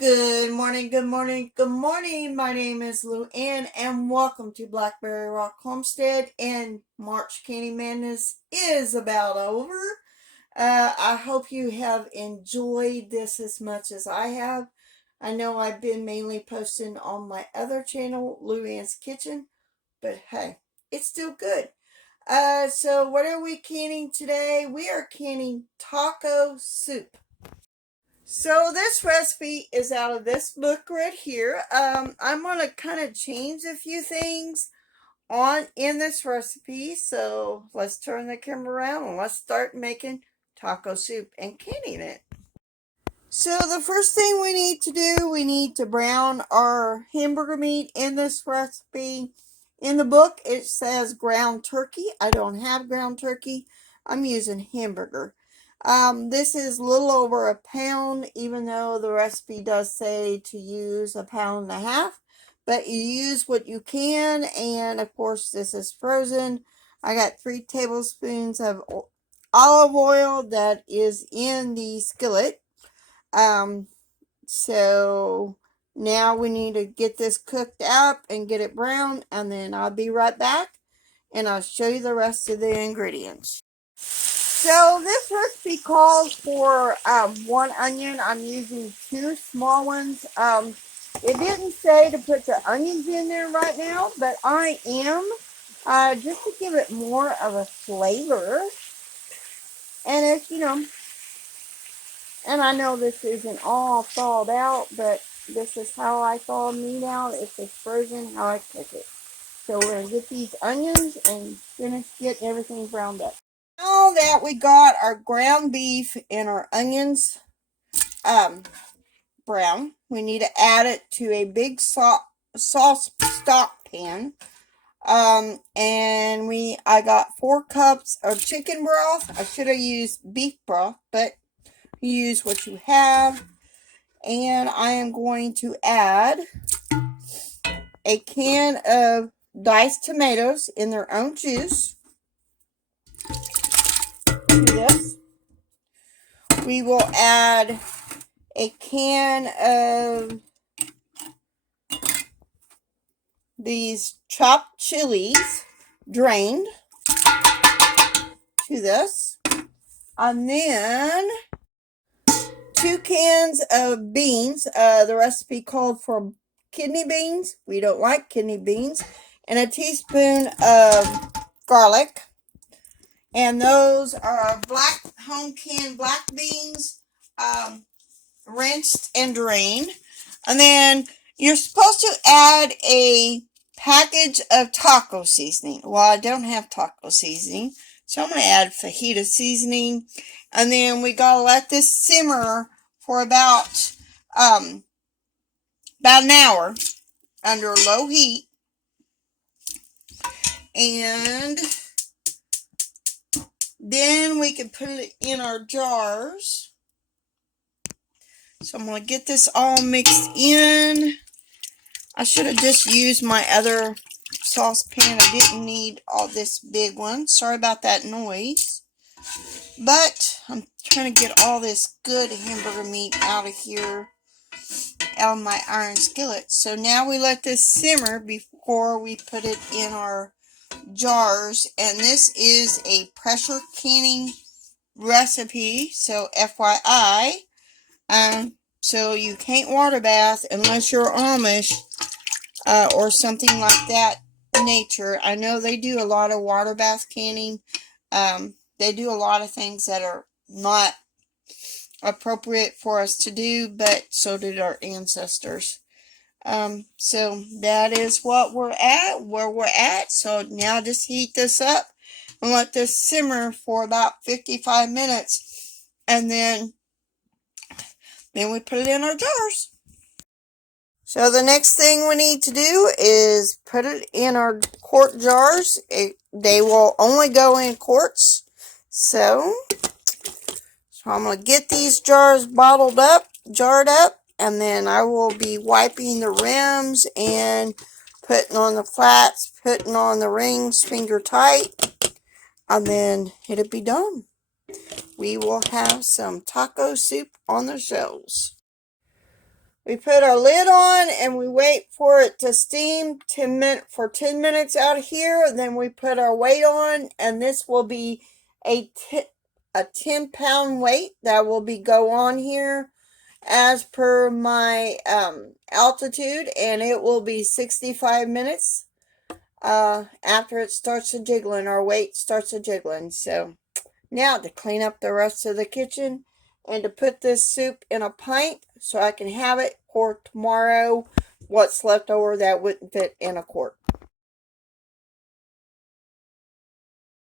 Good morning, good morning, good morning. My name is Lou Ann, and welcome to Blackberryrock Homestead. And March Candy Madness is about over. I hope you have enjoyed this as much as I have. I know I've been mainly posting on my other channel, Lou Ann's Kitchen, but hey, it's still good. So what are we canning today? We are canning taco soup. So this recipe is out of this book right here. I'm going to kind of change a few things on in this recipe. So let's turn the camera around and let's start making taco soup and canning it. So the first thing we need to do, we need to brown our hamburger meat in this recipe. In the book, it says ground turkey. I don't have ground turkey. I'm using hamburger. This is a little over a pound, even though the recipe does say to use 1.5 pounds. But you use what you can, and of course this is frozen. I got 3 tablespoons of olive oil that is in the skillet. So now we need to get this cooked up and get it brown, and then I'll be right back and I'll show you the rest of the ingredients. So this recipe calls for 1 onion. I'm using 2 small ones. It didn't say to put the onions in there right now, but I am just to give it more of a flavor. And it's, and I know this isn't all thawed out, but this is how I thaw meat out. If it's frozen, how I cook it. So we're going to get these onions and finish getting everything browned up. Now that we got our ground beef and our onions brown, we need to add it to a big sauce stock pan. And I got 4 cups of chicken broth. I should have used beef broth, but use what you have. And I am going to add a can of diced tomatoes in their own juice to this. We will add a can of these chopped chilies drained to this. And then 2 cans of beans. The recipe called for kidney beans. We don't like kidney beans. And a teaspoon of garlic. And those are home canned black beans, rinsed and drained. And then you're supposed to add a package of taco seasoning. Well, I don't have taco seasoning, so I'm going to add fajita seasoning. And then we got to let this simmer for about an hour under low heat. And then we can put it in our jars. So I'm going to get this all mixed in. I should have just used my other saucepan. I didn't need all this big one. Sorry about that noise. But I'm trying to get all this good hamburger meat out of here, out of my iron skillet. So now we let this simmer before we put it in our jars. And this is a pressure canning recipe, so FYI. So you can't water bath unless you're Amish or something like that nature. I know they do a lot of water bath canning. They do a lot of things that are not appropriate for us to do, but so did our ancestors. So that is what where we're at. So now just heat this up and let this simmer for about 55 minutes. And then we put it in our jars. So the next thing we need to do is put it in our quart jars. They will only go in quarts. So I'm going to get these jars jarred up, and then I will be wiping the rims and putting on the flats, putting on the rings finger tight, and then it'll be done. We will have some taco soup on the shelves. We put our lid on and we wait for it to steam for 10 minutes out here. Then we put our weight on, and this will be a 10-pound weight that will go on here as per my altitude, and it will be 65 minutes after it starts to jiggling. Our weight starts to jiggling. So now to clean up the rest of the kitchen and to put this soup in a pint so I can have it for tomorrow, what's left over that wouldn't fit in a quart.